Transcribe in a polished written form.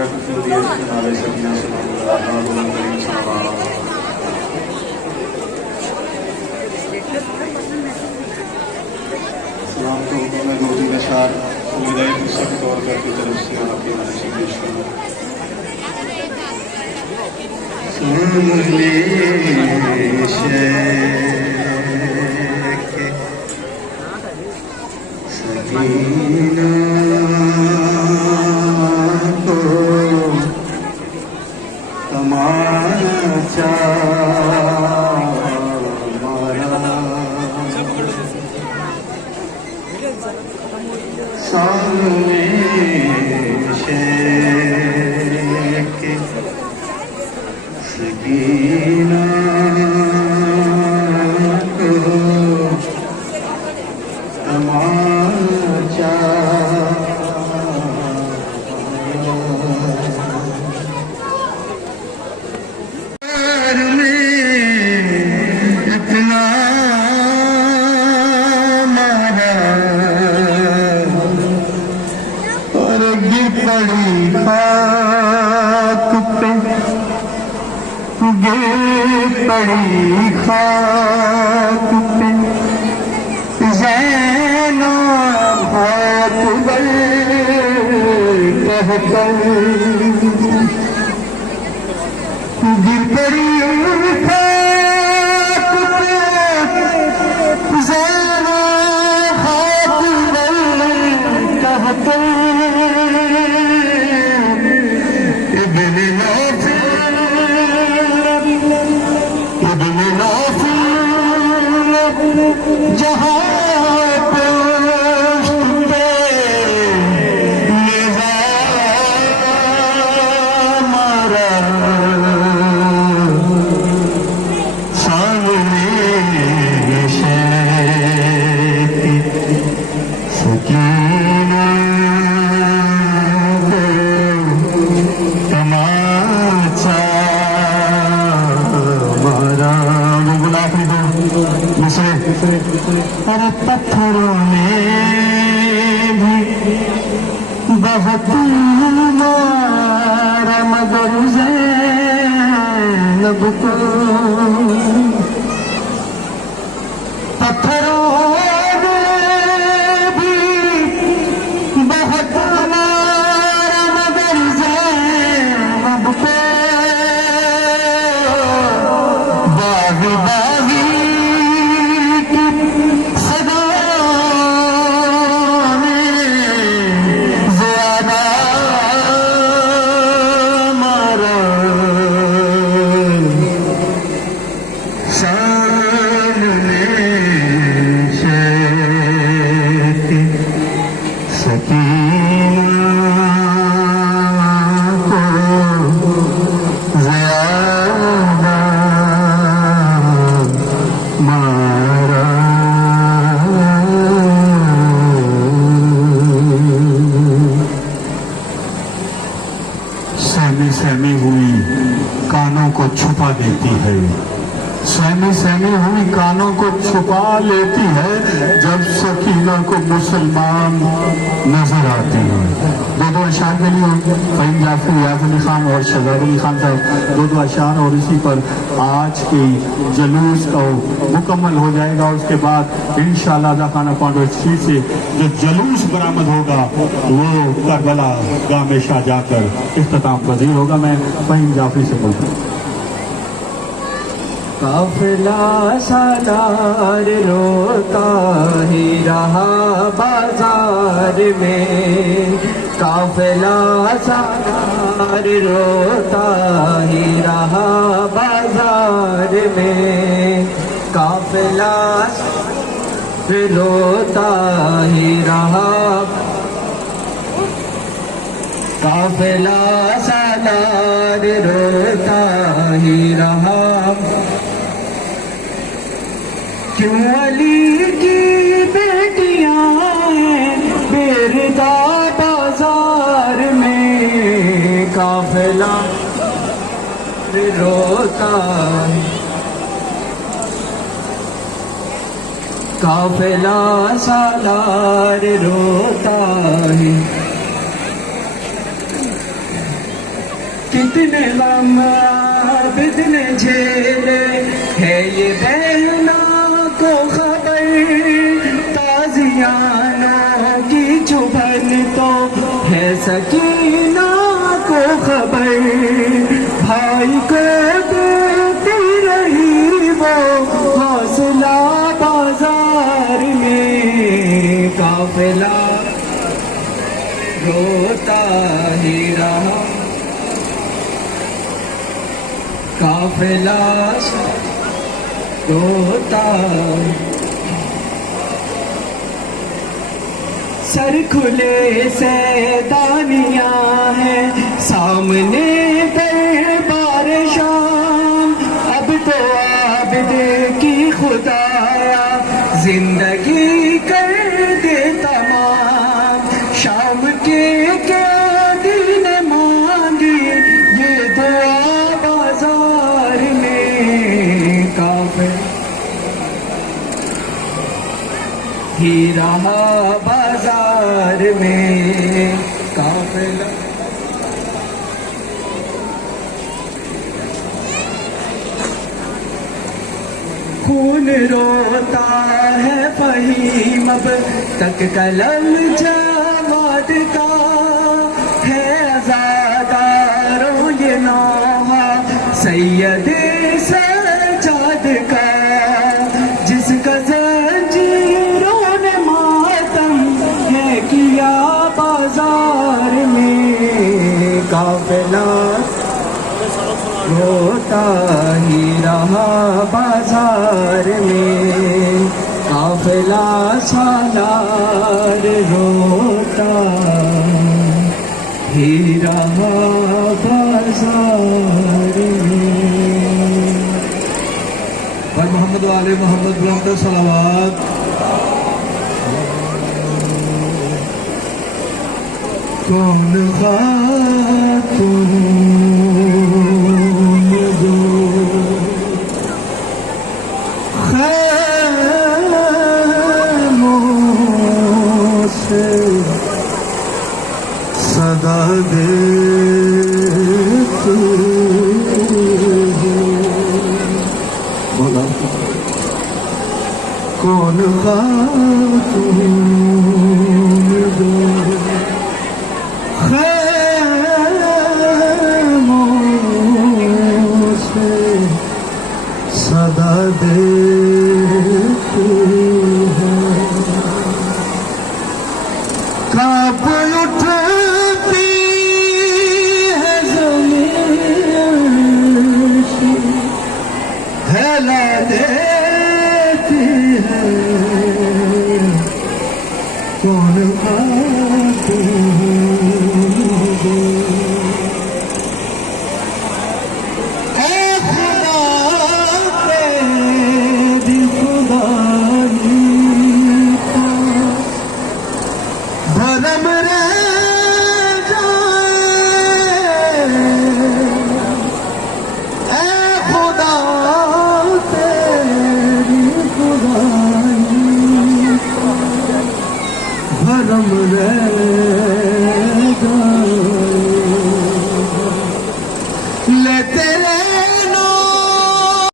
سلام تو میں روزی نشار ہدایت سب طور پر کی طرف سے آپ کے نام سے پیش کروں سکینہ کو تماشا سامنے شیخ سکینہ کو تماشا پڑی خاک پہ زینب ہاتھ بل کہہ کر گر پڑی خاک پہ زینب ہاتھ بل کہہ کر ابن جہاں پوشت پہ نظام مارا سامنے شیخ سکینہ کو تماشا مارا اور پتھروں میں بھی بہت مارا مگر زینب کو پتھروں میں بھی بہت مارا مگر زینب کو باغی باغی سہمی ہوئی کانوں کو چھپا دیتی ہے سہمی ہوئی کانوں کو چھپا لیتی ہے جب سکینہ کو مسلمان نظر آتی ہے دو اشعار کے لیے فہیم جعفری ریاض علی خان اور شہزاد علی خان صاحب دو اشعار اور اسی پر آج کی جلوس کا مکمل ہو جائے گا اس کے بعد انشاءاللہ ذاخانہ فاؤنڈیشن سے جو جلوس برآمد ہوگا وہ کربلا گاہ میں شاہ جا کر اختتام پذیر ہوگا میں فہیم جعفری سے بولتا ہوں قافلہ سالار روتا ہی رہا بازار میں قافلہ سالار روتا ہی رہا بازار میں قافلہ روتا ہی رہا قافلہ سالار روتا ہی رہا کیوں علی کی بیٹیاں ہیں بیردا بازار میں قافلہ روتا ہے قافلہ سالار روتا ہے اتنے غم عابد نے جھیلے ہے یہ بہنا کو خبر تازیانوں کی چبھن تو ہے سکینہ کو خبر بھائی کو دیتی رہی وہ حوصلہ بازار میں قافلہ روتا ہی رہا قافلہ روتا سر کھلے سیدانیاں ہیں سامنے دربار شام اب تو عابد کی خدایا زندگی کر دے تمام شام کے قیدی نے مانگی یہ دعا بازار میں کافر ہی رہا بازار میں قافلہ خون روتا ہے فہیم اب تک قلم جواد کا ہے عزاداروں یہ نوحہ سید سجاد کا جس کا زنجیروں نے ماتم ہے کیا بازار میں قافلہ روتا ہی رہا بازار میں قافلہ سالار روتا ہی رہا بازار میں پر محمد والے محمد بلند صلوات کون خاتون جو خیموں سے صدا دیتی بولا کون خاتون جو خیموں سے صدا دیتی ہے کانپ اٹھتی ہے زمین ہلا دیتی ہے کون بھرم رہ جائے اے خدا تیری خدائی بھرم رہ جائے لے تیرے